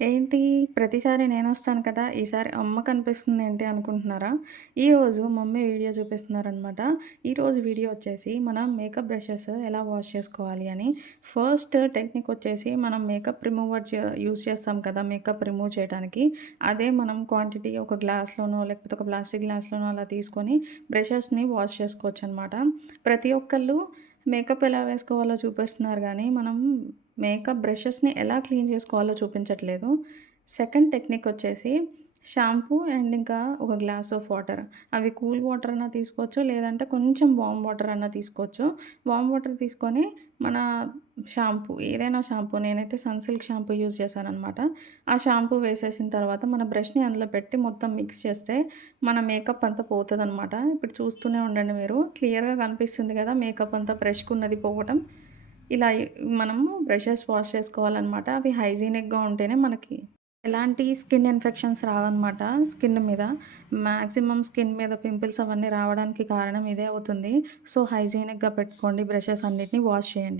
ఏంటి ప్రతిసారి నేనొస్తాను కదా! ఈసారి అమ్మ కనిపిస్తుందేంటి అనుకుంటున్నారా? ఈరోజు మమ్మీ వీడియో చూపిస్తున్నారనమాట. ఈరోజు వీడియో వచ్చేసి మనం మేకప్ బ్రషెస్ ఎలా వాష్ చేసుకోవాలి అని. ఫస్ట్ టెక్నిక్ వచ్చేసి మనం మేకప్ రిమూవర్ యూజ్ చేస్తాం కదా! మేకప్ రిమూవ్ చేయడానికి. అదే మనం క్వాంటిటీ ఒక గ్లాస్‌లోనో లేకపోతే ఒక ప్లాస్టిక్ గ్లాస్‌లోనో అలా తీసుకొని బ్రషెస్‌ని వాష్ చేసుకోవచ్చనమాట. ప్రతి ఒక్కళ్ళు మేకప్ ఎలా వేసుకోవాలో చూపిస్తున్నారు గానీ, మనం మేకప్ బ్రషెస్‌ని ఎలా క్లీన్ చేసుకోవాలో చూపించట్లేదు. సెకండ్ టెక్నిక్ వచ్చేసి షాంపూ అండ్ ఇంకా ఒక గ్లాస్ ఆఫ్ వాటర్. అవి కూల్ వాటర్ అన్నా తీసుకోవచ్చు. లేదంటే కొంచెం వార్మ్ వాటర్ అన్నా తీసుకోవచ్చు. వార్మ్ వాటర్ తీసుకొని మన షాంపూ ఏదైనా షాంపూ నేనైతే సన్‌సిల్క్ షాంపూ యూజ్ చేశాననమాట. ఆ షాంపూ వేసేసిన తర్వాత మన బ్రష్‌ని అందులో పెట్టి మొత్తం మిక్స్ చేస్తే మన మేకప్ అంతా పోతదనమాట. ఇప్పుడు చూస్తూనే ఉండండి మీరు. క్లియర్‌గా కనిపిస్తుంది కదా! మేకప్ అంతా బ్రష్‌కున్నది పోవటం. ఇలా మనము బ్రషెస్ వాష్ చేసుకోవాలనమాట. అవి హైజీనిక్‌గా ఉంటేనే మనకి ఎలాంటి స్కిన్ ఇన్ఫెక్షన్స్ రావన్నమాట స్కిన్ మీద. మాక్సిమం స్కిన్ మీద పింపుల్స్ అవన్నీ రావడానికి కారణం ఇదే అవుతుంది. సో, హైజీనిక్‌గా పెట్టుకోండి బ్రషెస్ అన్నిటిని వాష్ చేయండి.